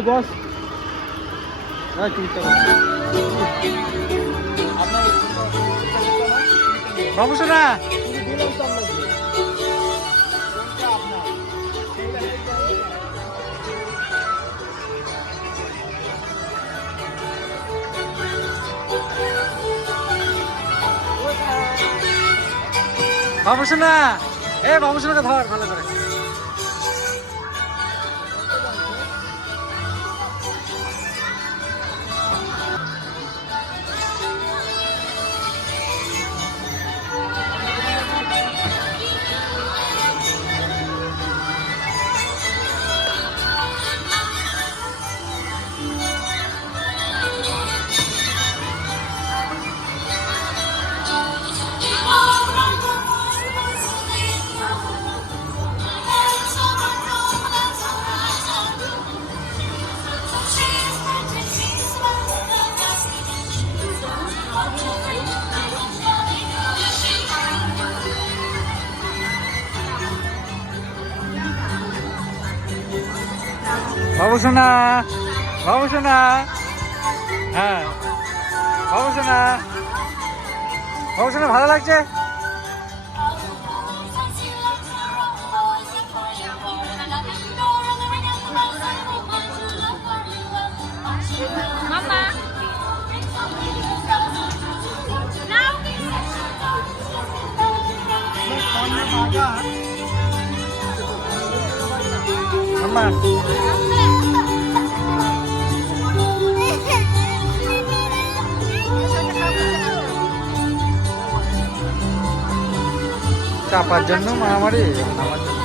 বস বাবু সোনা বাবু সোনা বাবু সোনাকে ধর ভালো করে। বাবু সোনা বাবু সোনা হ্যাঁ বাবু সোনা বাবু সোনা ভালো লাগছে। মামা চাপার জন্য মারামারি আমার জন্য